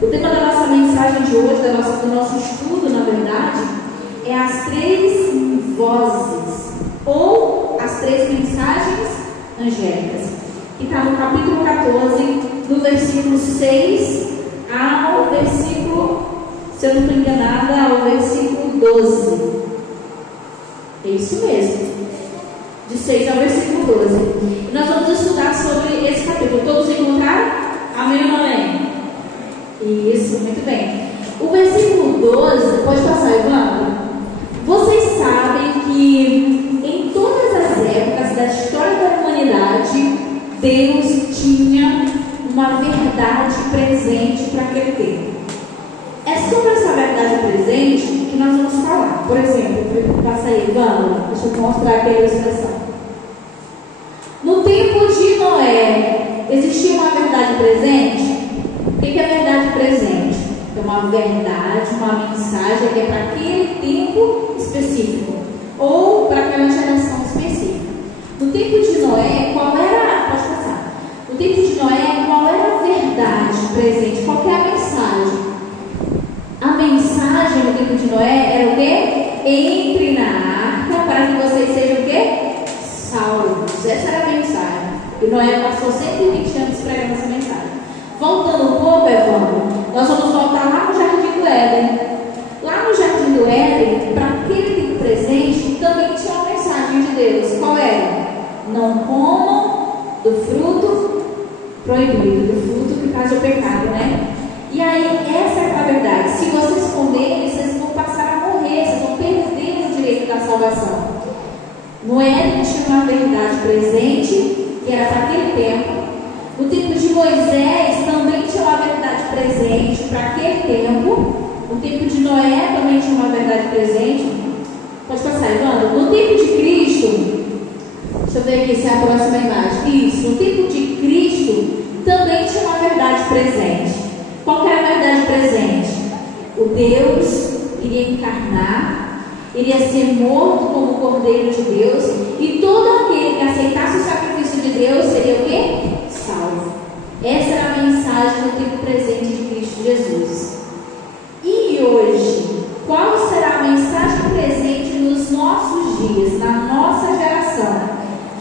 O tema da nossa mensagem de hoje, do nosso estudo, na verdade, é as 3 vozes, ou as 3 mensagens angélicas, que está no capítulo 14, do versículo 6 ao versículo, se eu não estou enganada, ao versículo 12. É isso mesmo, de 6 ao versículo 12. E nós vamos estudar sobre esse capítulo. Todos encontraram? Amém ou não amém? Isso, muito bem. O versículo 12, pode passar, Evandro? Vocês sabem que em todas as épocas da história da humanidade, Deus tinha uma verdade presente para aquele tempo. É sobre essa verdade presente que nós vamos falar. Por exemplo, passa aí, Evandro, deixa eu mostrar aqui a ilustração. No tempo de Noé, existia uma verdade presente? O que é a verdade presente? É uma verdade, uma mensagem que é para aquele tempo específico ou para aquela geração específica. No tempo de Noé, qual era? Pode passar. No tempo de Noé, qual era a verdade presente? Qual é a mensagem? A mensagem no tempo de Noé era o quê? Entre na arca para que vocês sejam o quê? Salvos. Essa era a mensagem. E Noé passou 120 anos pregando essa mensagem. Voltando um pouco, Evandro, nós vamos voltar lá no Jardim do Éden. Lá no Jardim do Éden, para aquele tempo presente, também tinha uma mensagem de Deus. Qual era? Não comam do fruto proibido, do fruto que faz o pecado, né? E aí, essa é a verdade. Se vocês comerem, vocês vão passar a morrer, vocês vão perder o direito da salvação. No Éden tinha uma verdade presente, que era para aquele tempo. No tempo de Moisés também tinha uma verdade presente para aquele tempo. No tempo de Noé também tinha uma verdade presente. Pode passar, Evandro. No tempo de Cristo, deixa eu ver aqui se é a próxima imagem. Isso, no tempo de Cristo também tinha uma verdade presente. Qual era a verdade presente? O Deus iria encarnar, iria ser morto como Cordeiro de Deus, e todo aquele que aceitasse o sacrifício de Deus seria o quê? Salvo. Essa era a mensagem do tempo presente de Cristo Jesus. E hoje, qual será a mensagem presente nos nossos dias, na nossa geração?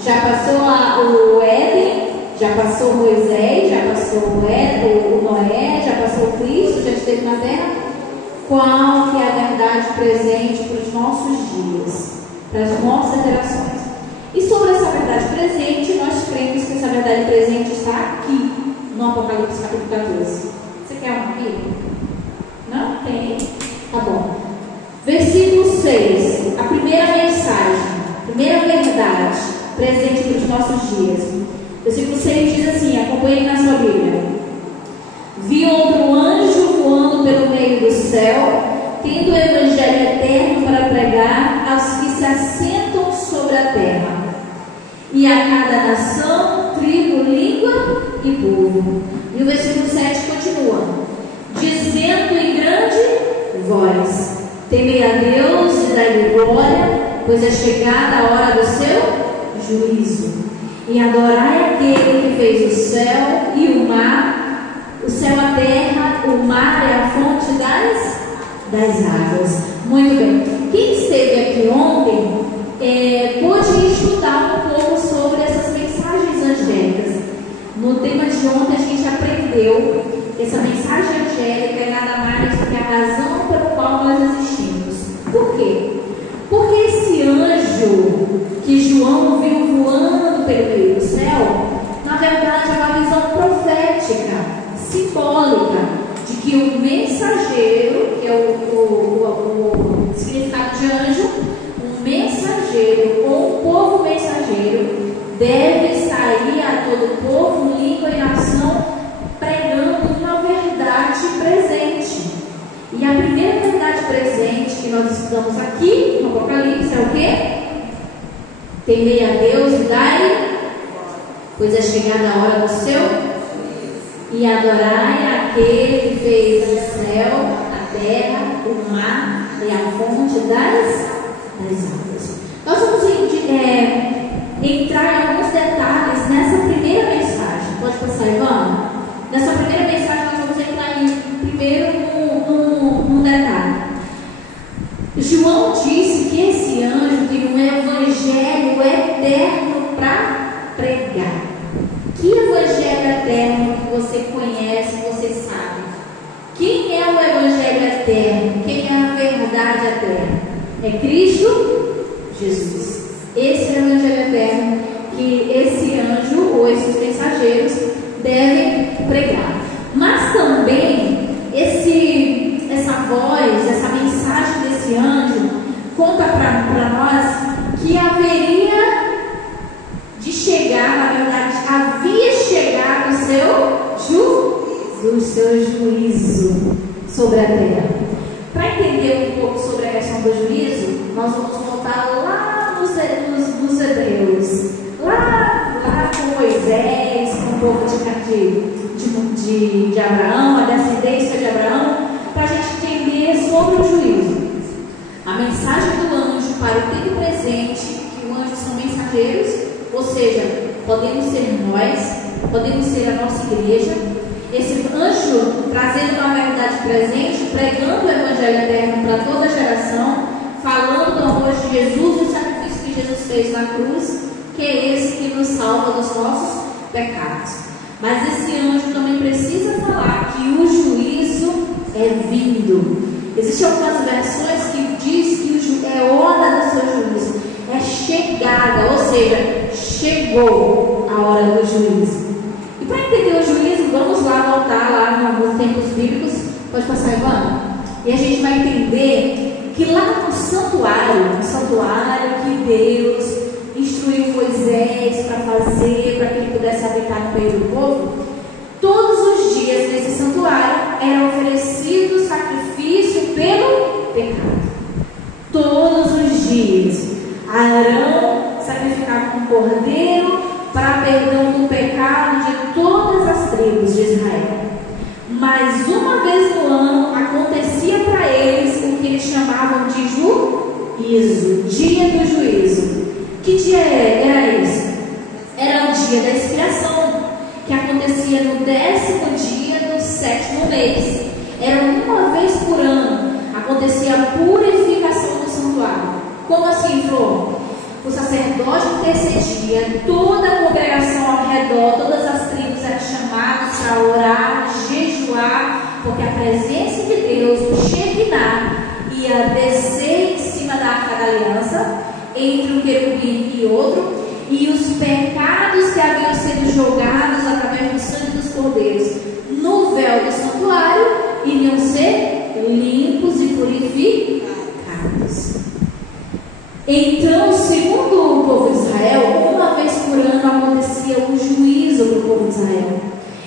Já passou o Éden, já passou Moisés, já passou o Noé, já passou Cristo, já esteve na terra. Qual que é a verdade presente para os nossos dias, para as nossas gerações? E sobre essa verdade presente, nós cremos que essa verdade presente está aqui, no Apocalipse capítulo 14. Você quer uma Bíblia? Não? Tem? Tá bom. Versículo 6. A primeira mensagem, a primeira verdade presente para os nossos dias. Versículo 6 diz assim, acompanhe na sua Bíblia. Vi outro anjo voando pelo meio do céu, tendo o evangelho eterno para pregar aos que se assentam sobre a terra, e a cada nação, tribo, língua e povo. E o versículo 7 continua, dizendo em grande voz, temei a Deus e dai-lhe glória, pois é chegada a hora do seu juízo, e adorai aquele que fez o céu e o mar, o céu, a terra, o mar é a fonte das águas. Muito bem. Quem esteve aqui ontem pôde estudar um pouco sobre essas mensagens angélicas. No tema de ontem a gente aprendeu que essa mensagem angélica é nada mais do que a razão pela qual nós existimos. Por quê? Porque esse anjo que João viu voando pelo meio do céu, na verdade é uma visão profética, simbólica, de que o mensageiro, que é o significado de anjo, um mensageiro ou um povo mensageiro deve sair a todo povo, língua e nação pregando uma verdade presente. E a primeira verdade presente que nós estudamos aqui no Apocalipse é o quê? Temei a Deus e dai, pois é chegada a hora do seu, e adorai aquele que fez o céu, a terra, o mar e a fonte das águas. Nós vamos passar, Ivan? Nessa primeira mensagem nós vamos entrar primeiro num detalhe. João disse que esse anjo tem um evangelho eterno para pregar. Que evangelho eterno que você conhece, que você sabe? Quem é o evangelho eterno? Quem é a verdade eterna? É Cristo Jesus. Esse é o evangelho eterno que esse anjo ou esses mensageiros devem pregar. Mas também essa voz, essa mensagem desse anjo conta para nós que haveria de chegar, na verdade, havia chegado o seu juízo sobre a terra. Para entender um pouco sobre a questão do juízo, nós vamos voltar lá nos Hebreus, lá com Moisés, com o povo de Abraão, a descendência de Abraão, para a gente entender sobre o juízo. A mensagem do anjo para o tempo presente, que o anjo são mensageiros, ou seja, podemos ser nós, podemos ser a nossa igreja. Esse anjo trazendo uma verdade presente, pregando o evangelho eterno para toda a geração, falando do amor de Jesus e o sacrifício que Jesus fez na cruz, que é esse que nos salva dos nossos pecados. Mas esse anjo também precisa falar que o juízo é vindo. Existem algumas versões que diz que é hora do seu juízo, é chegada, ou seja, chegou a hora do juízo. E para entender o juízo, vamos lá voltar lá nos tempos bíblicos. Pode passar, Ivan? E a gente vai entender que lá no santuário que Deus instruiu Moisés para fazer, para que ele pudesse habitar no meio do povo, todos os dias nesse santuário era oferecido sacrifício pelo pecado. Todos os dias Arão sacrificava um cordeiro para perdão do pecado de todas as tribos de Israel. Mas uma vez no ano acontecia para eles o que eles chamavam de juízo, dia do juízo. Que dia era esse? Era o dia da expiação, que acontecia no 10º dia do 7º mês. Era uma vez por ano, acontecia a purificação do santuário. Como assim, Flor? O sacerdote intercedia, toda a congregação ao redor, todas as tribos eram chamadas para orar, jejuar, porque a presença de Deus, o Shekinah, ia descer em cima da Arca da Aliança, entre um querubim e outro, e os pecados que haviam sido jogados através do sangue dos cordeiros no véu do santuário iriam ser limpos e purificados. Então, segundo o povo de Israel, uma vez por ano acontecia um juízo para o povo de Israel.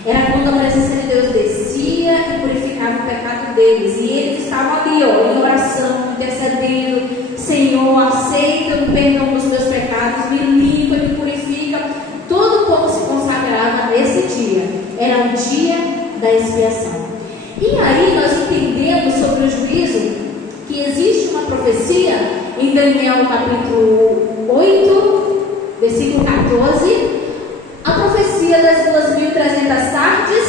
Era quando a presença de Deus descia e purificava o pecado deles. E eles estavam ali, em oração, intercedendo: Senhor, aceita o perdão dos meus pecados, me limpa, me purifica. Todo o povo se consagrava nesse dia. Era o dia da expiação. E aí nós entendemos sobre o juízo que existe uma profecia em Daniel capítulo 8, versículo 14, a profecia das 2.300 tardes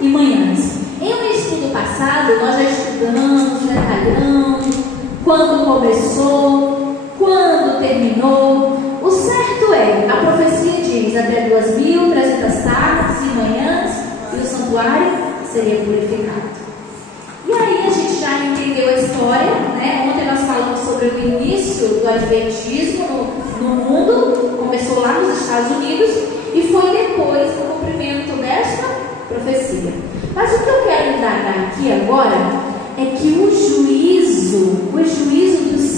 e manhãs. Em um estudo passado, nós já estudamos, detalhamos quando começou, quando terminou. O certo é, a profecia diz até 2.300 tardes e manhãs e o santuário seria purificado. E aí a gente já entendeu a história, né? Ontem nós falamos sobre o início do adventismo no mundo, começou lá nos Estados Unidos e foi depois do cumprimento desta profecia. Mas o que eu quero indagar aqui agora é que o juízo dos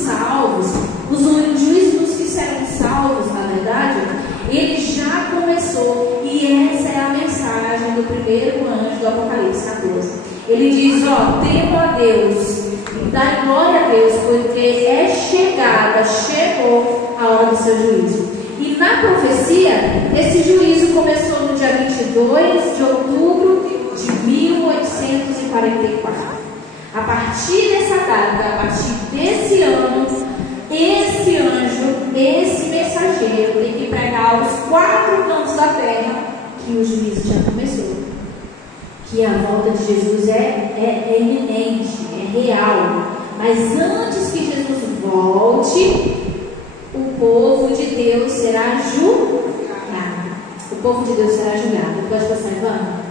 salvos, o juízo dos que serão salvos, na verdade, ele já começou, e essa é a mensagem do primeiro anjo do Apocalipse 14. Ele diz: temo a Deus e dá glória a Deus, porque chegou a hora do seu juízo. E na profecia, esse juízo começou no dia 22 de outubro de 1844. A partir dessa data, a partir desse ano, esse anjo, esse mensageiro tem que pregar aos 4 cantos da terra que o juízo já começou, que a volta de Jesus é iminente, é real. Mas antes que Jesus volte, o povo de Deus será julgado. O povo de Deus será julgado. Pode passar, Ivana?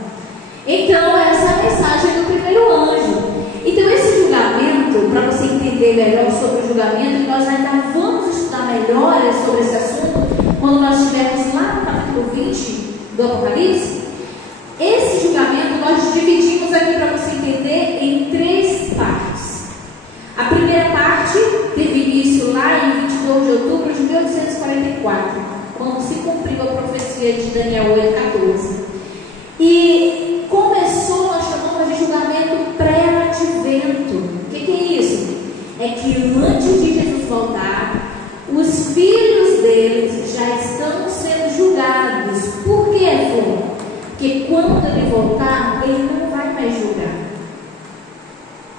Então, essa é a mensagem do primeiro anjo. Então, esse julgamento, para você entender melhor sobre o julgamento, nós ainda vamos estudar melhor sobre esse assunto quando nós estivermos lá no capítulo 20 do Apocalipse. Esse julgamento nós dividimos aqui para você entender em 3 partes. A primeira parte teve início lá em 22 de outubro de 1844, quando se cumpriu a profecia de Daniel 8,14. E começou, nós chamamos de julgamento pré-advento. O que é isso? É que antes de Jesus voltar, os filhos deles já estão sendo julgados. Por quê, Flor? Porque quando ele voltar, ele não vai mais julgar.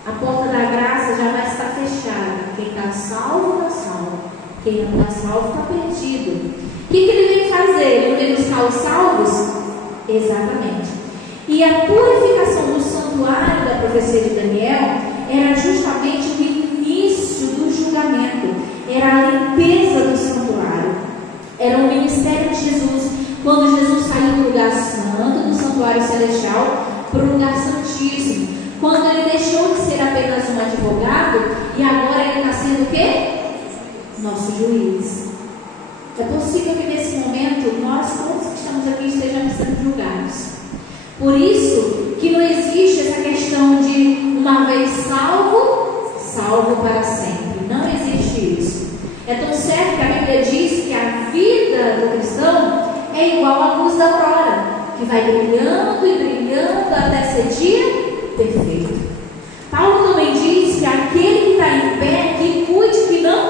A porta da graça já vai estar fechada. Quem está salvo, está salvo. Quem não está salvo, está perdido. O que ele vem fazer? Ele vem buscar os salvos? Exatamente. E a purificação do santuário da profecia de Daniel era justamente o início do julgamento. Era a limpeza do santuário. Era o ministério de Jesus. Quando Jesus saiu do lugar santo, do santuário celestial, para o lugar santíssimo. Quando ele deixou de ser apenas um advogado e agora ele está sendo o quê? Nosso juiz. É possível que nesse momento nós todos que estamos aqui estejamos sendo julgados. Por isso que não existe essa questão de uma vez salvo, salvo para sempre. Não existe isso. É tão certo que a Bíblia diz que a vida do cristão é igual à luz da aurora, que vai brilhando e brilhando até ser dia perfeito. Paulo também diz que aquele que está em pé, que cuide que não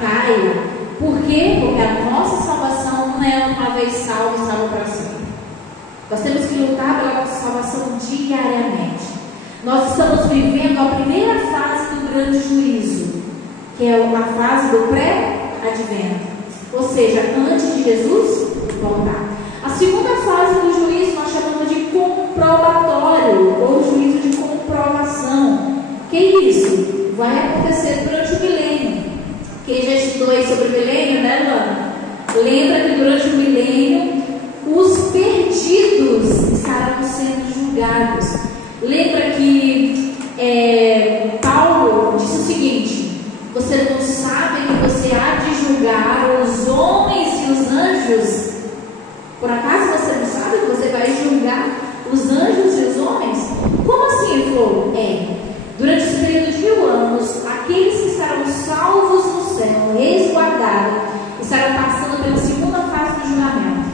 caia. Por quê? Porque a nossa salvação não é uma vez salvo e salvo para sempre. Nós temos que lutar pela nossa salvação diariamente. Nós estamos vivendo a primeira fase do grande juízo, que é a fase do pré-advento, ou seja, antes de Jesus voltar. A segunda fase do juízo nós chamamos de comprobatório, ou juízo de comprovação. Que é isso? Vai acontecer durante o milênio. Quem já estudou aí sobre o milênio, né, Luana? Lembra que durante o milênio os perdidos estarão sendo julgados. Lembra que Paulo disse o seguinte: você não sabe que você há de julgar os homens e os anjos? Por acaso você não sabe que você vai julgar os anjos e os homens? Como assim, Flor? Durante esse período de 1000 anos, aqueles que estarão salvos no céu, resguardados, estarão passando pela segunda fase do julgamento,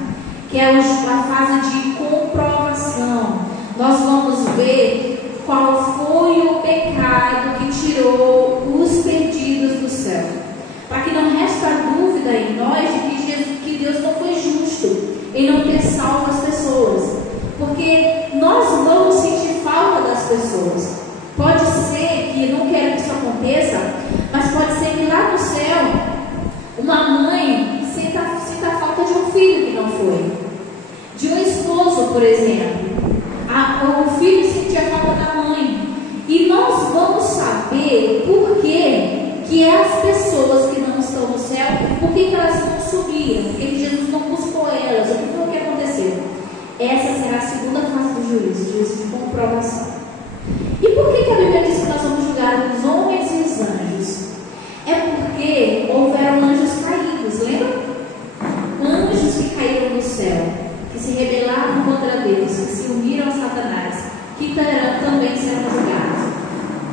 que é a fase de comprovação. Nós vamos ver qual foi o pecado que tirou os perdidos do céu, para que não resta dúvida em nós de que Deus não foi justo em não ter salvo as pessoas, porque nós vamos sentir falta das pessoas. Pode ser que, não quero que isso aconteça, mas pode ser que lá no céu uma mãe sinta a falta de um filho que não foi, de um esposo, por exemplo. O filho sentia falta da mãe, e nós vamos saber por que as pessoas que não estão no céu, por que elas não subiram, por que Jesus não buscou elas, o que foi que aconteceu. Essa será a segunda fase do juízo, juízo de comprovação. E por que a Bíblia diz que nós vamos julgar os homens e os anjos? É porque houveram anjos caídos, lembra? Anjos que caíram do céu, que se rebelaram contra Deus, que se uniram a Satanás, que também serão julgados.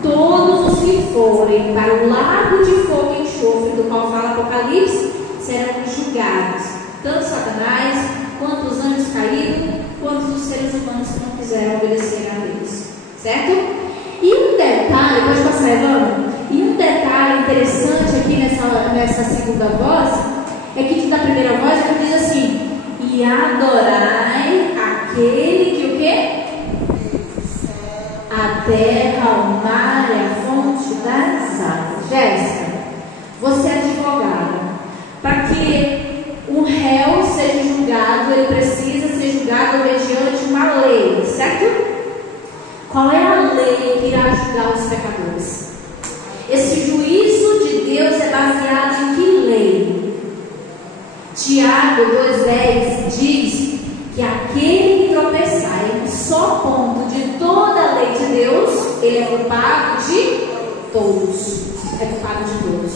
Todos os que forem para o lago de fogo e enxofre, do qual fala Apocalipse, serão julgados. Tanto Satanás, quanto os anjos caídos, quanto os seres humanos que não quiseram obedecer a Deus. Certo? E um detalhe, pode passar, Evandro? E um detalhe interessante aqui nessa segunda voz, é que na primeira voz ele diz assim: e adorai aquele que o quê? A terra, o mar e a fonte das águas. Jéssica, você é advogada. Para que um réu seja julgado, ele precisa ser julgado lei que irá julgar os pecadores. Esse juízo de Deus é baseado em que lei? Tiago 2,10 diz que aquele que tropeçar em um só ponto de toda a lei de Deus, ele é culpado de todos. É culpado de todos.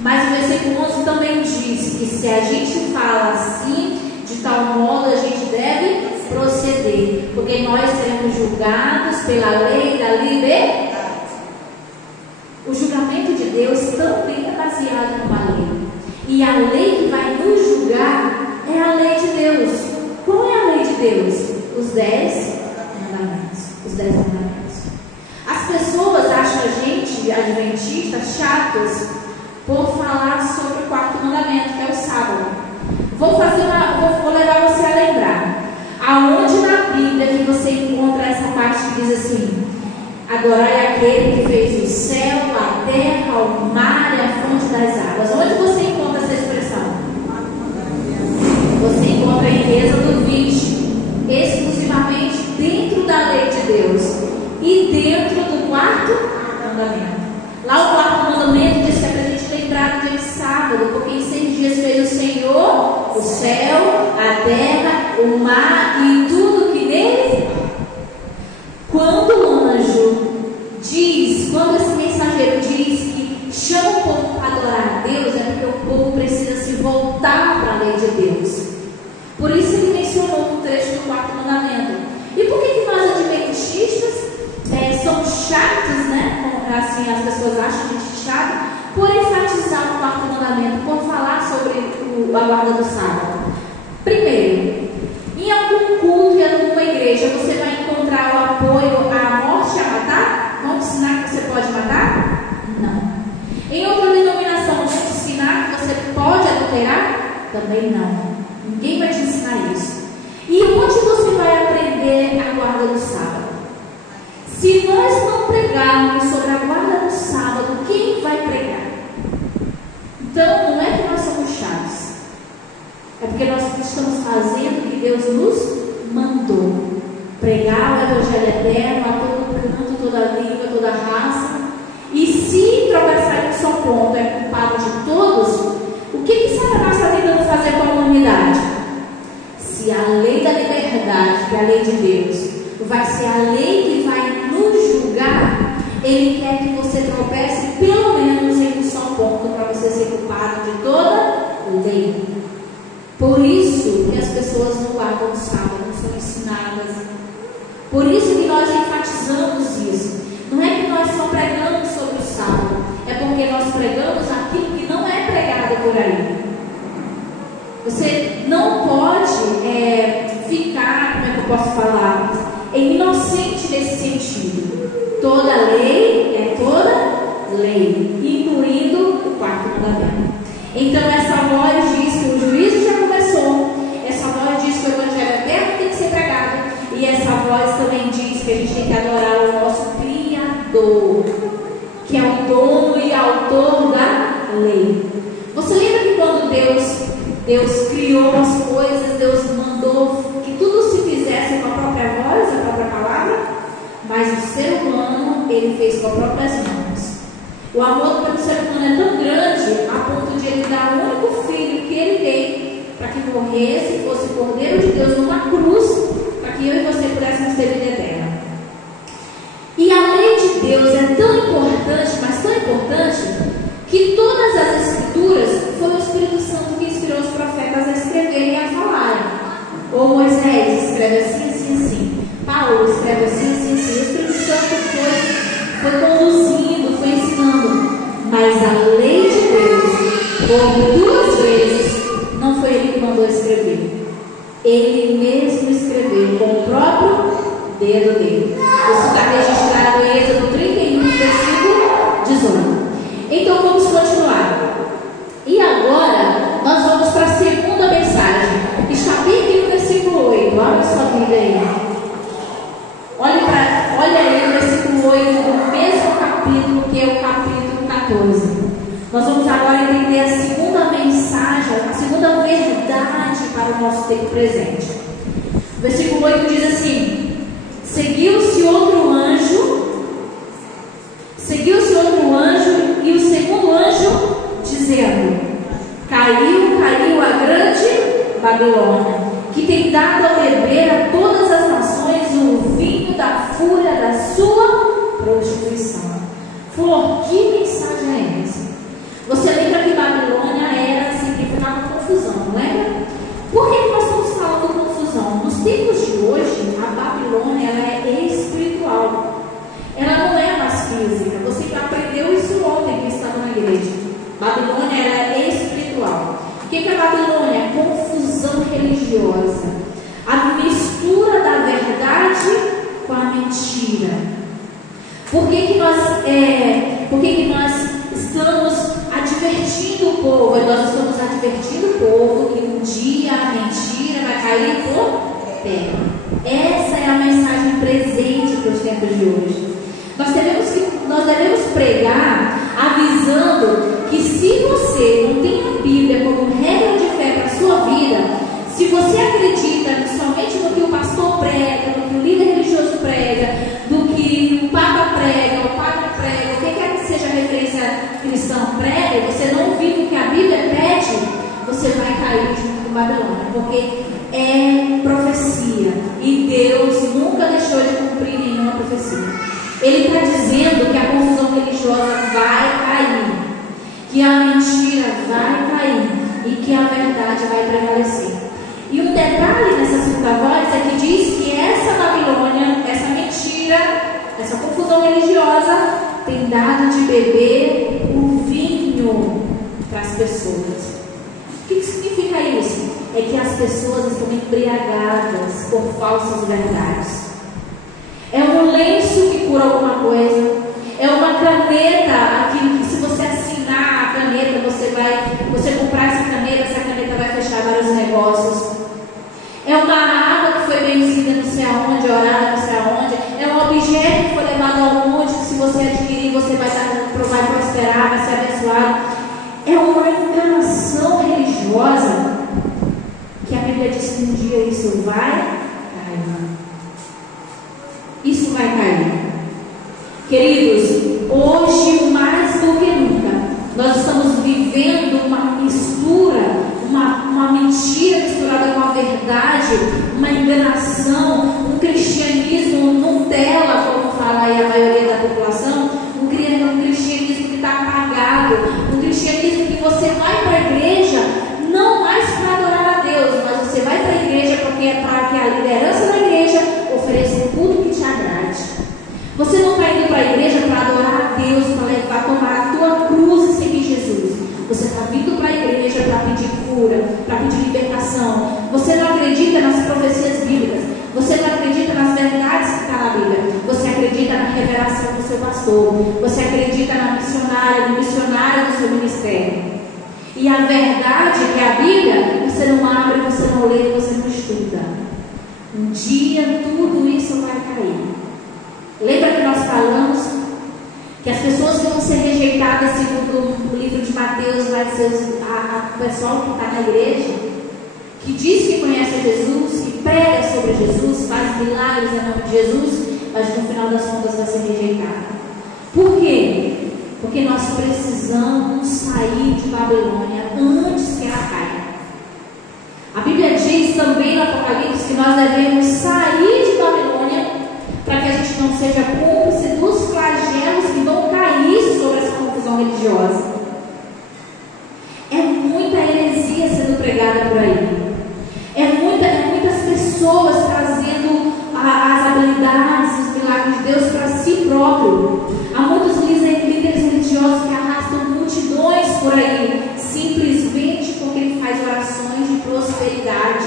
Mas o versículo 11 também diz que se a gente fala assim, de tal modo a gente deve proceder, porque nós seremos julgados pela lei da liberdade. O julgamento de Deus também é baseado numa lei. E a lei que vai nos julgar é a lei de Deus. Qual é a lei de Deus? Os 10 mandamentos. Os 10 mandamentos. As pessoas acham a gente, adventistas, chatos por falar sobre o quarto mandamento, que é o sábado. Vou levar você a lembrar. Aonde na Bíblia que você encontra essa parte que diz assim: adorai aquele que fez o céu, a terra, o mar e a fonte das águas. Onde você encontra essa expressão? Você encontra em Êxodo 20, exclusivamente dentro da lei de Deus e dentro do quarto mandamento. Lá o quarto mandamento diz que é para a gente lembrar do dia de sábado, porque em 6 dias fez o Senhor o céu, a terra, o mar e tudo que nele. Quando o anjo diz, quando esse mensageiro diz que chama o povo para adorar a Deus, é porque o povo precisa se voltar para a lei de Deus. Por isso ele mencionou um trecho do quarto mandamento. E por que nós adventistas somos chatos, né? Como, assim as pessoas acham a gente chato, por enfatizar o quarto mandamento, por falar sobre a guarda do sábado. Primeiro, em algum culto, em alguma igreja, você vai encontrar o apoio à morte e a matar? Vão te ensinar que você pode matar? Não. Em outra denominação, vão te ensinar que você pode adulterar? Também não. Ninguém vai te ensinar isso. E onde você vai aprender a guarda do sábado? Se nós não pregarmos sobre a guarda do sábado, quem vai pregar? Então, não é que nós somos chatos. É porque nós estamos fazendo o que Deus nos mandou. Pregar o Evangelho eterno a todo canto, toda língua, toda raça. E se tropeçar em um só ponto é culpado de todos, o que Satanás está tentando fazer com a humanidade? Se a lei da liberdade, que é a lei de Deus, vai ser a lei que vai nos julgar, ele quer que você tropece pelo menos em um só ponto para você ser culpado de toda lei. Por isso que as pessoas não guardam o sábado, não são ensinadas. Por isso que nós enfatizamos isso. Não é que nós só pregamos sobre o sábado, é porque nós pregamos aquilo que não é pregado por aí. Você não pode ficar, como é que eu posso falar, inocente nesse sentido. Toda lei é toda lei, incluindo o quarto mandamento. Então essa voz diz que o juízo já começou. Essa voz diz que o Evangelho eterno tem que ser pregado. E essa voz também diz que a gente tem que adorar o nosso Criador, que é o dono e autor da lei. Você lembra que quando Deus criou as coisas, Deus mandou que tudo se fizesse com a própria voz, a própria palavra? Mas o ser humano, ele fez com as próprias mãos. O amor pelo ser humano é tão grande a ponto de ele dar o único filho que ele tem para que morresse, fosse o Cordeiro de Deus numa cruz, para que eu e você pudéssemos ter vida eterna. E a lei de Deus é tão importante, mas tão importante, que todas as escrituras foi o Espírito Santo que inspirou os profetas a escreverem e a falarem. Ou Moisés escreve assim, assim, assim. Paulo escreve assim, assim, assim. O Espírito Santo foi conduzindo, foi ensinando. Mas a lei de Deus, por 2 vezes, não foi ele que mandou escrever. Ele mesmo escreveu com o próprio dedo dele. Isso está registrado em Êxodo 31, versículo 18. Então vamos continuar. E agora nós vamos para a segunda mensagem. Está bem aqui no versículo 8. Olha a sua Bíblia aí. Olha aí o versículo 8 do mesmo capítulo, que é o capítulo 14. Nós vamos agora entender a segunda mensagem, a segunda verdade para o nosso tempo presente. O versículo 8 diz assim: seguiu-se outro anjo anjo dizendo: caiu, caiu a grande Babilônia, que tem dado a beber a todas as nações o vinho da fúria da sua prostituição. Flor, que mensagem é essa? Você lembra que Babilônia significava confusão, não lembra? Por que nós estamos falando confusão? Nos tempos de hoje, a Babilônia ela é espiritual. Ela não é mais física. Você aprendeu isso ontem que estava na igreja. Babilônia ela é espiritual. O que é Babilônia? Confusão religiosa. A mistura da verdade com a mentira. Por que nós estamos advertindo o povo? Nós estamos advertindo o povo que um dia a mentira vai cair por terra. Essa é a mensagem presente para os tempos de hoje. Nós devemos pregar avisando que se você não tem a Bíblia como regra de fé para a sua vida, se você acredita somente no que o pastor prega, no que o líder religioso prega, no que o Papa prega, o Padre prega, o que quer que seja a referência cristã prega, e você não vive o que a Bíblia pede, você vai cair junto com Babilônia, porque é profecia e Deus nunca deixou de cumprir nenhuma profecia. Ele está dizendo que a confusão religiosa vai cair, que a mentira vai cair e que a verdade vai prevalecer. E um detalhe nessa segunda voz é que diz que essa Babilônia, essa mentira, essa confusão religiosa tem dado de beber o vinho para as pessoas. O que significa isso? É que as pessoas estão embriagadas por falsas verdades. É um lenço que cura alguma coisa. É uma caneta, aquilo que se você assinar a caneta, você comprar essa caneta vai fechar vários negócios. É uma água que foi benzida não sei aonde, orada não sei aonde. É um objeto que foi levado ao monte, que se você adquirir, você vai prosperar, vai ser abençoado. É uma enganação religiosa que a Bíblia diz que um dia isso vai cair. Isso vai cair. Queridos, hoje mais do que nunca, nós estamos vivendo uma mistura, uma mentira misturada com a verdade, uma enganação, um cristianismo Nutella, como fala aí a maioria da população, um cristianismo que está apagado, um cristianismo que você vai para a igreja não mais para adorar a Deus, mas você vai para a igreja porque é para que a liderança da igreja ofereça um culto que te agrade. Você não está indo para a igreja para adorar a Deus, para tomar a tua cruz e seguir Jesus. Você está vindo para a igreja para pedir cura, para pedir libertação. Você não acredita nas profecias bíblicas. Você não acredita nas verdades que está na Bíblia. Você acredita na revelação do seu pastor. Você acredita na missionária, no missionário do seu ministério. E a verdade que é a Bíblia, você não abre, você não lê, você não estuda. Um dia tudo isso vai cair. Lembra que nós falamos que as pessoas que vão ser rejeitadas, segundo o livro de Mateus, vai ser o pessoal que está na igreja, que diz que conhece Jesus, que prega sobre Jesus, faz milagres em nome de Jesus, mas no final das contas vai ser rejeitado. Por quê? Porque nós precisamos sair de Babilônia antes que ela caia. A Bíblia diz também no Apocalipse que nós devemos sair de Babilônia para que a gente não seja cúmplice dos flagelos que vão cair sobre essa confusão religiosa. É muita heresia sendo pregada por aí. Muitas pessoas trazendo as habilidades, os milagres de Deus para si próprio. Há muitos líderes religiosos que arrastam multidões por aí, simplesmente porque ele faz orações de prosperidade.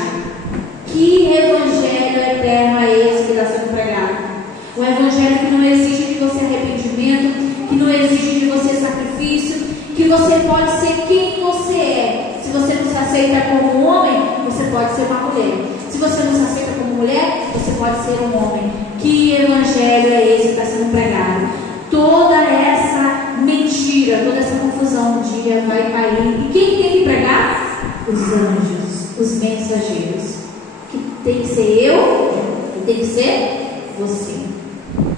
Que evangelho eterno é esse que está sendo pregado? Um evangelho que não exige de você arrependimento, que não exige de você sacrifício, que você pode ser quem você é. Se você não se aceita como homem, você pode ser uma mulher. Se você não se aceita como mulher, você pode ser um homem. Que evangelho é esse que está sendo pregado? Toda essa mentira, toda essa confusão um dia vai cair. E quem tem que pregar? Os anjos, os mensageiros. Que tem que ser eu e tem que ser você.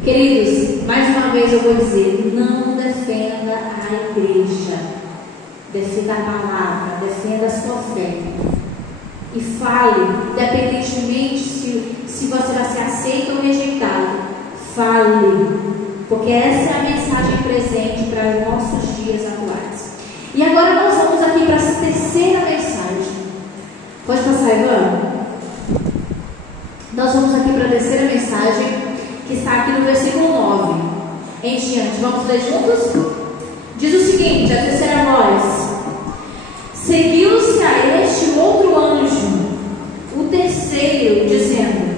Queridos, mais uma vez eu vou dizer, não defenda a igreja. defenda a palavra, defenda a sua fé. E fale, independentemente se você vai ser aceito ou rejeitado. Fale, porque essa é a mensagem presente para os nossos dias atuais. E agora nós vamos aqui para a terceira mensagem. Pode passar, Ivan? Nós vamos aqui para a terceira mensagem, que está aqui no versículo 9 em diante. Vamos ler juntos? Diz o seguinte, a terceira voz: seguiu-se a este outro anjo, o terceiro, dizendo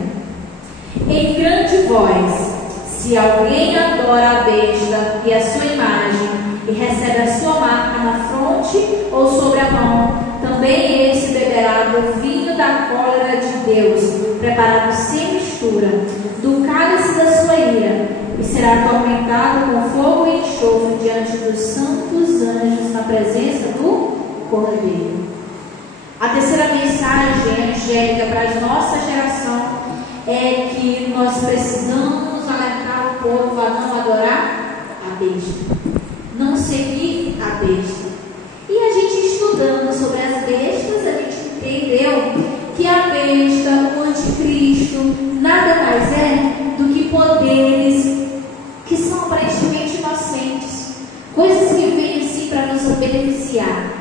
em grande voz: se alguém adora a besta e a sua imagem, e recebe a sua marca na fronte ou sobre a mão, também esse beberá do vinho da cólera de Deus, preparado sem mistura, do cálice da sua ira, e será atormentado com fogo e enxofre diante dos santos anjos, na presença do Cordeiro. A terceira mensagem angélica para a nossa geração é que nós precisamos alertar o povo a não adorar a besta, não seguir a besta. E a gente estudando sobre as bestas, a gente entendeu que a besta, o anticristo, nada mais é do que poderes que são aparentemente inocentes, coisas que vêm assim para nos beneficiar.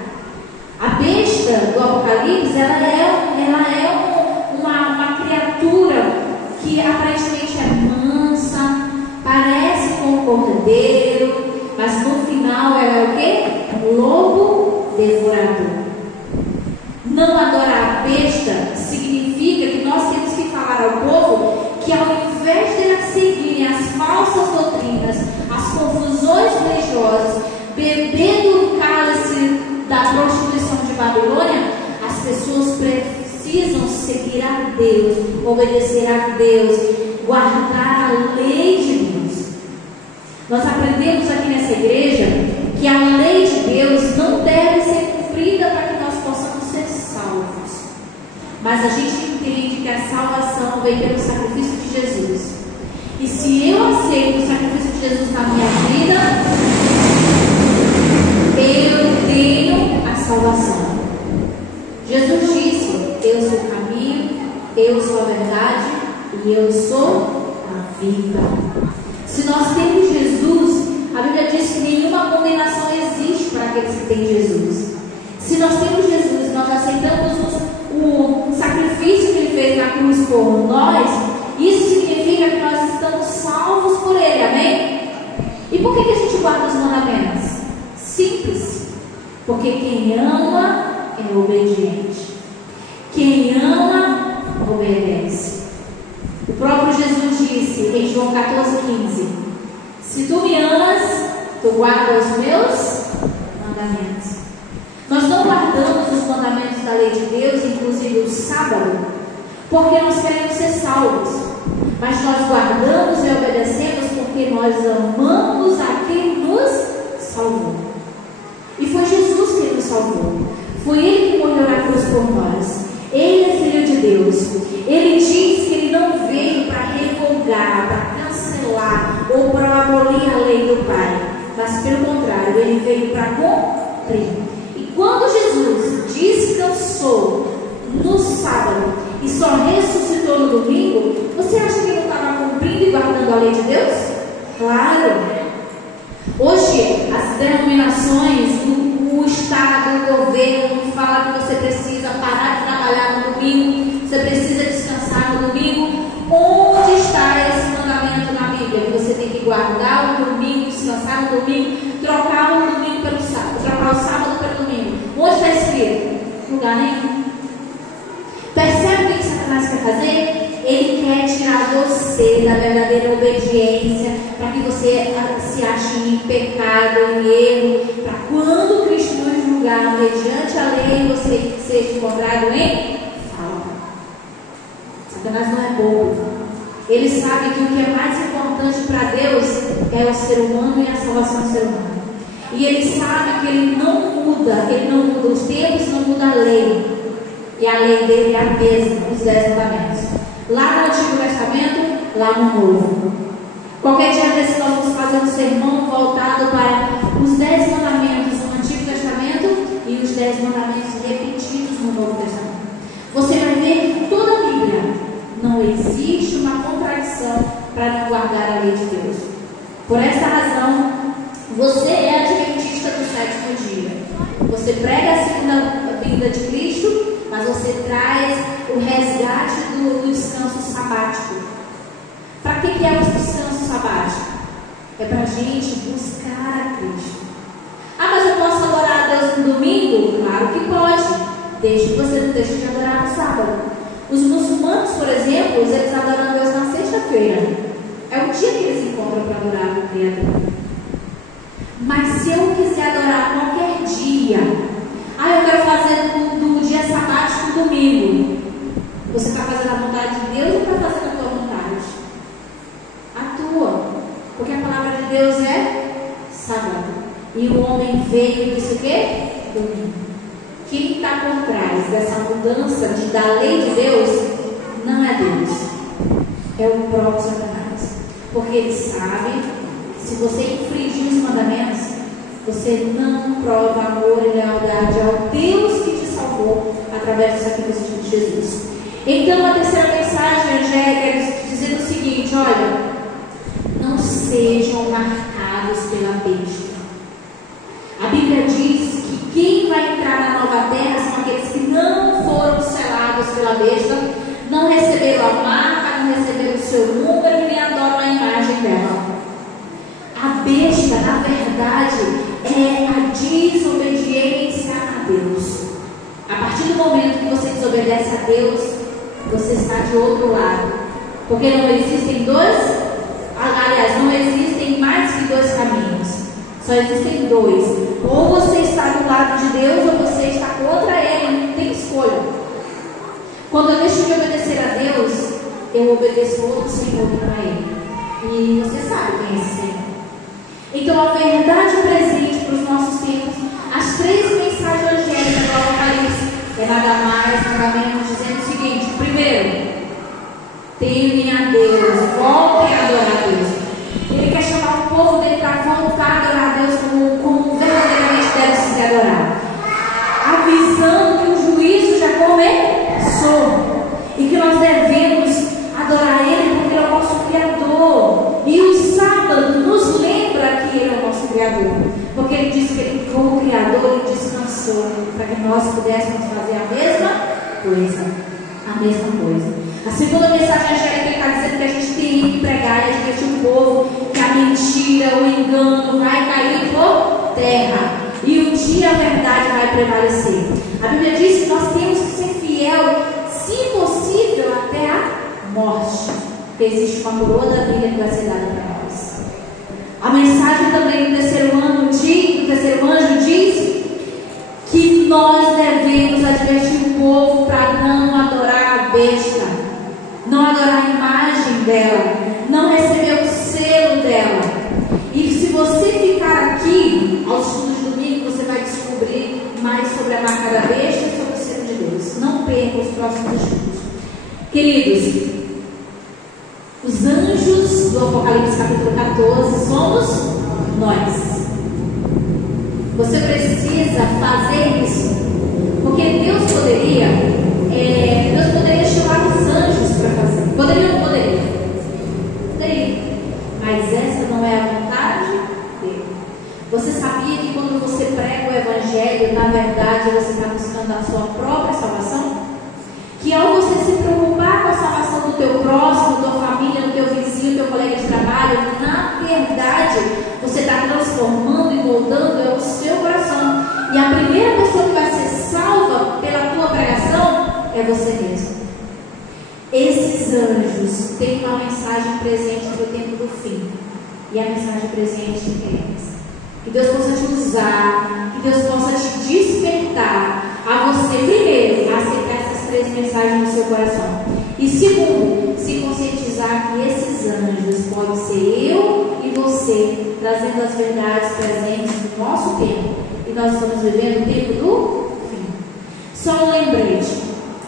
A besta do Apocalipse, ela é uma criatura que aparentemente é mansa, parece com um cordeiro, mas no final ela é o quê? Um lobo devorador. Não adorar a besta significa que nós temos que falar ao povo que, ao invés de elas seguirem as falsas doutrinas, as confusões religiosas, bebendo o cálice da prostituição de Babilônia, as pessoas precisam seguir a Deus, obedecer a Deus, guardar a lei de Deus. Nós aprendemos aqui nessa igreja que a lei de Deus não deve ser cumprida para que nós possamos ser salvos. Mas a gente entende que a salvação vem pelo sacrifício de Jesus. E se eu aceito o sacrifício de Jesus na minha vida, eu tenho a salvação. Jesus disse: eu sou o caminho, eu sou a verdade e eu sou a vida. Se nós temos Jesus, a Bíblia diz que nenhuma condenação existe para aqueles que têm Jesus. Se nós temos Jesus, nós aceitamos o sacrifício que Ele fez na cruz por nós, isso significa que nós estamos salvos por Ele, amém? E por que a gente guarda os mandamentos? Simples, porque quem ama é obediente. Quem ama, obedece. O próprio Jesus disse em João 14,15: se tu me amas, tu guardas os meus mandamentos. Nós não guardamos os mandamentos da lei de Deus, inclusive o sábado, porque nós queremos ser salvos. Mas nós guardamos e obedecemos porque nós amamos a quem nos salvou. E foi Jesus que nos salvou. Foi Ele que morreu na cruz por nós. Ele é Filho de Deus. Ele diz que Ele não veio para revogar, para cancelar ou para abolir a lei do Pai, mas pelo contrário, Ele veio para cumprir. E quando Jesus descansou no sábado e só ressuscitou no domingo, você acha que Ele não estava cumprindo e guardando a lei de Deus? Claro. Hoje as denominações, o Estado, o governo fala que você precisa parar de trabalhar no domingo, você precisa descansar no domingo. Onde está esse mandamento na Bíblia? Que você tem que guardar o domingo, descansar no domingo, trocar o domingo pelo sábado, trocar o sábado pelo domingo. Onde está escrito? Lugar nenhum. Percebe o que Satanás quer fazer? Ele quer tirar você da verdadeira obediência, para que você se ache em pecado, em erro, para quando Cristo nos julgar mediante a lei, você seja encontrado em falta. Satanás não é bobo. Ele sabe que o que é mais importante para Deus é o ser humano e a salvação do ser humano. E ele sabe que ele não muda os tempos, não muda a lei. E a lei dele é a mesma, os 10 mandamentos. Lá no Antigo Testamento, lá no Novo. Qualquer dia desse nós vamos fazer um sermão voltado para os 10 mandamentos no Antigo Testamento 10 mandamentos repetidos no Novo Testamento. Você vai ver que toda a Bíblia não existe uma contradição para não guardar a lei de Deus. Por esta razão, você é adventista do 7º dia. Você prega a segunda vinda de Cristo, mas você traz o resgate do descanso sabático. Para que é o descanso sabático? É para a gente buscar a Cristo. Ah, mas eu posso adorar a Deus no domingo? Claro que pode, desde que você não deixe de adorar no sábado. Os muçulmanos, por exemplo, eles adoram a Deus na sexta-feira. É o dia que eles encontram para adorar o Criador. Mas se eu quiser adorar qualquer dia, eu quero fazer do dia sabático no domingo. Você está fazendo a vontade de Deus ou está fazendo a tua vontade? A tua. Porque a palavra de Deus é sábado. E o homem veio e disse o quê? Domingo. Quem está por trás dessa mudança da lei de Deus não é Deus. É o próprio Satanás. Porque ele sabe que se você infringir os mandamentos, você não prova amor e lealdade ao Deus que te salvou através do sacrifício de Jesus. Então a terceira mensagem angélica é dizendo o seguinte: olha, não sejam marcados pela besta. A Bíblia diz que quem vai entrar na nova terra são aqueles que não foram selados pela besta, não receberam a marca, não receberam o seu número e nem adoram a imagem dela. A besta, na verdade, é a desobediência a Deus. A partir do momento que você desobedece a Deus, você está de outro lado. Porque não existem não existem mais que dois caminhos. Só existem dois. Ou você está do lado de Deus, ou você está contra Ele. Não tem escolha. Quando eu deixo de obedecer a Deus, eu obedeço outro Senhor para Ele. E você sabe quem é esse Senhor. Então a verdade presente para os nossos tempos, as 3 mensagens angélicas do Apocalipse, é nada mais, nada menos, dizendo o seguinte: primeiro, temem a Deus, voltem a adorar a Deus. Ele quer chamar o povo dele para voltar a adorar a Deus como verdadeiramente deve se adorar, avisando que o juízo já começou e que nós devemos adorar Ele porque Ele é o nosso Criador. E o sábado nos lembra que Ele é o nosso Criador, porque Ele disse que Ele, como Criador, Ele descansou para que nós pudéssemos fazer a mesma coisa. A segunda mensagem angélica está dizendo que a gente tem que pregar e advertir o povo que a mentira, o engano vai cair por terra e um dia a verdade vai prevalecer. A Bíblia diz que nós temos que ser fiel, se possível, até a morte, porque existe uma coroa da vida que vai ser dada para nós. A mensagem também do terceiro anjo diz que nós devemos advertir o povo para não adorar a besta, não adorar a imagem dela, não receber o selo dela. E se você ficar aqui aos estudos de domingo, você vai descobrir mais sobre a marca da besta e sobre o selo de Deus. Não perca os próximos estudos. Queridos, os anjos do Apocalipse capítulo 14 somos nós. Você precisa fazer isso, porque Deus poderia chamar os anjos para fazer. Poderia ou não poderia? Poderia. Mas essa não é a vontade dele. Você sabia que quando você prega o Evangelho, na verdade você está buscando a sua própria salvação? Que ao você se preocupar com a salvação do teu próximo, da tua família, do teu vizinho, do teu colega de trabalho, na verdade você está transformando e moldando o seu coração. E a primeira pessoa que vai ser salva pela tua pregação é você mesmo. Esses anjos têm uma mensagem presente do tempo do fim. E a mensagem presente é essa. Que Deus possa te usar, que Deus possa te despertar a você, primeiro, a aceitar essas 3 mensagens no seu coração. E segundo, se conscientizar que esses anjos podem ser eu e você, trazendo as verdades presentes do nosso tempo. E nós estamos vivendo o tempo do fim. Só um lembrete.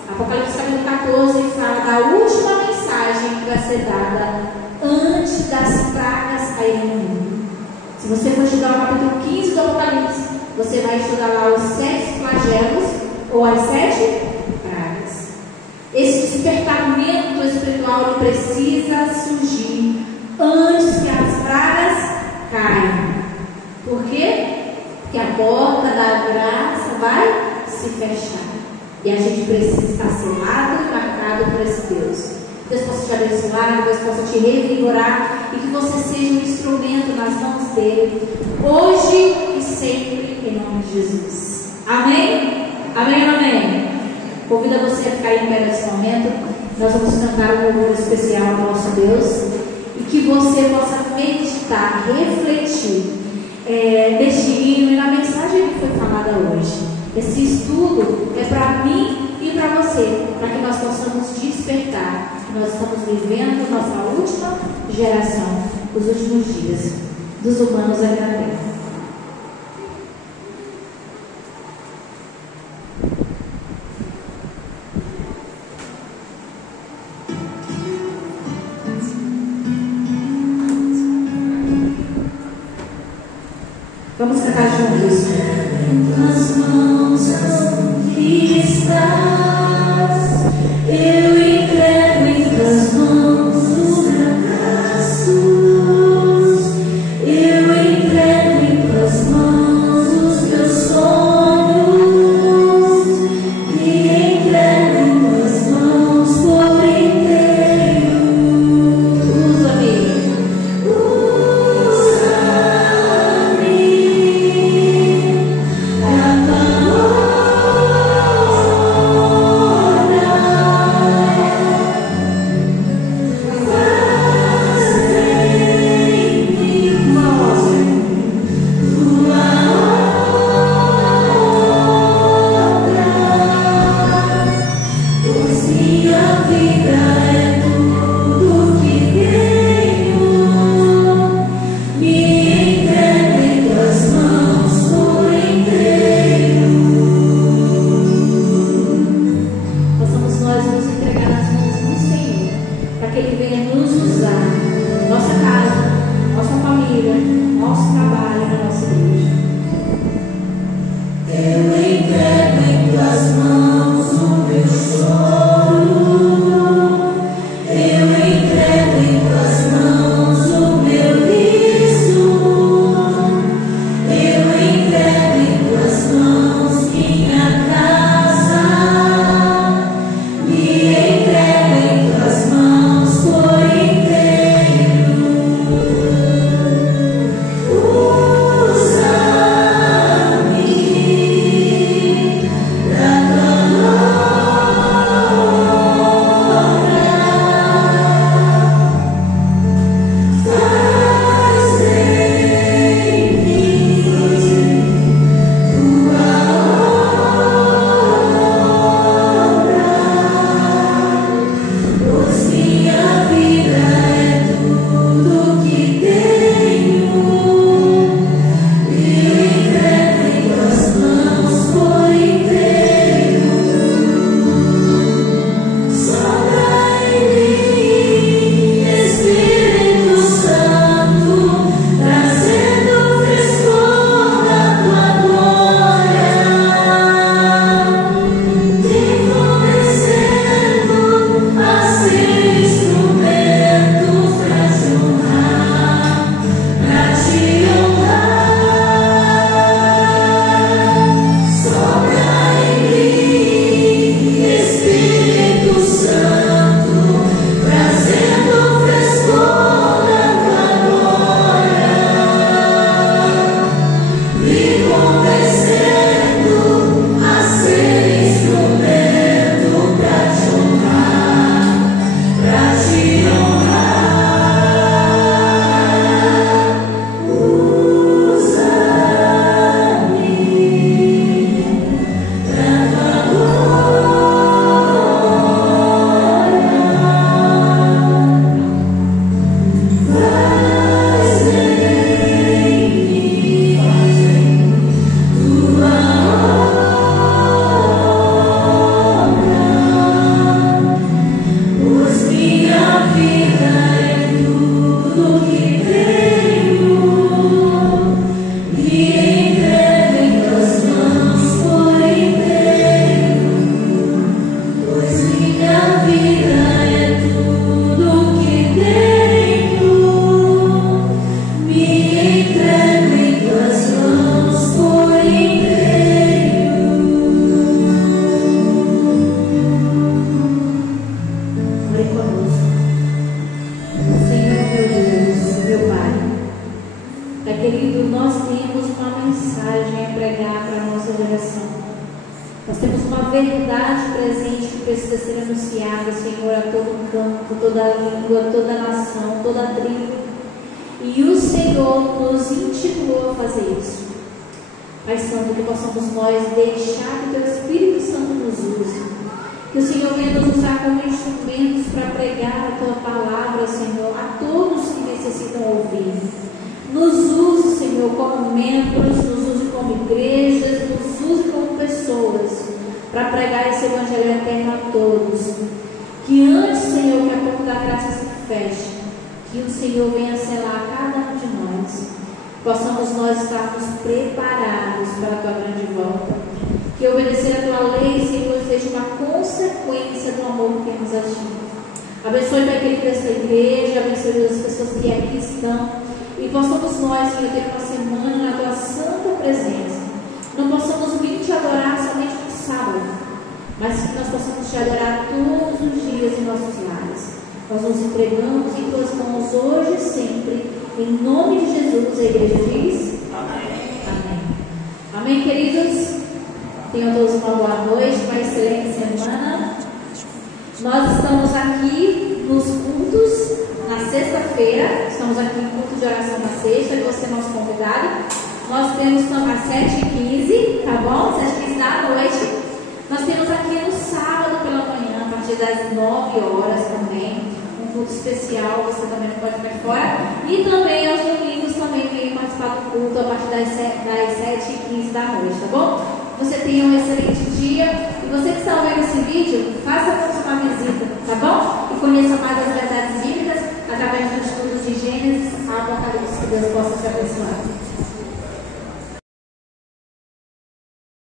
Apocalipse capítulo 14 fala da última mensagem que vai ser dada antes das pragas caírem no mundo. Se você for estudar o capítulo 15 do Apocalipse, você vai estudar lá os 7 flagelos ou as 7 pragas. Esse despertamento espiritual precisa surgir antes que as pragas caiam. Por quê? Porque a porta da graça vai se fechar. E a gente precisa estar selado e marcado por esse Deus. Deus possa te abençoar, Deus possa te revigorar e que você seja um instrumento nas mãos dele, hoje e sempre, em nome de Jesus. Amém? Amém, amém. Convido você a ficar em pé nesse momento. Nós vamos cantar um louvor especial ao nosso Deus e que você possa meditar, refletir neste hino e na mensagem que foi falada hoje. Esse estudo é para mim e para você, para que nós possamos despertar. Nós estamos vivendo nossa última geração, os últimos dias dos humanos aqui na Terra. Vamos cantar juntos. Nas mãos que estás, eu entrego em tuas mãos os fracassos, eu entrego em tuas mãos os meus sonhos, e entrego em tuas mãos por inteiro. Usa-me. Usa-me. anunciada, Senhor, a todo campo, toda língua, toda nação, toda tribo. E o Senhor nos instituiu a fazer isso. Pai Santo, que possamos nós deixar que o Teu Espírito Santo nos use. Que o Senhor venha nos usar como instrumentos para pregar a Tua palavra, Senhor, a todos que necessitam ouvir. Nos use, Senhor, como membros, nos use como igrejas, nos use como pessoas, para pregar esse Evangelho eterno a todos. Que antes, Senhor, que a porta da graça se feche, que o Senhor venha selar cada um de nós. Possamos nós estarmos preparados para a Tua grande volta. Que obedecer a Tua lei, Senhor, seja uma consequência do amor que temos a Ti. Abençoe, Pai querido, esta igreja, abençoe as pessoas que aqui estão. E possamos nós, Senhor, ter uma semana na Tua santa presença. Não possamos vir Te adorar somente no sábado, mas que nós possamos Te adorar todos os dias em nossos lares. Nós nos entregamos em Tuas mãos hoje e sempre. Em nome de Jesus, a igreja diz amém. Amém. Amém, queridos? Tenham todos uma boa noite, uma excelente semana. Nós estamos aqui nos cultos na sexta-feira. Estamos aqui em culto de oração na sexta, que você é nosso convidado. Nós temos às 7h15, tá bom? 7h15 da noite. Nós temos aqui no sábado pela manhã, a partir das 9 horas também. Culto especial, você também não pode ficar de fora. E também aos domingos também vem participar do culto a partir das 7h15 da noite, tá bom? Você tenha um excelente dia. E você que está vendo esse vídeo, faça uma visita, tá bom? E conheça mais as verdades bíblicas através dos estudos de Gênesis a Apocalipse. Que Deus possa te abençoar.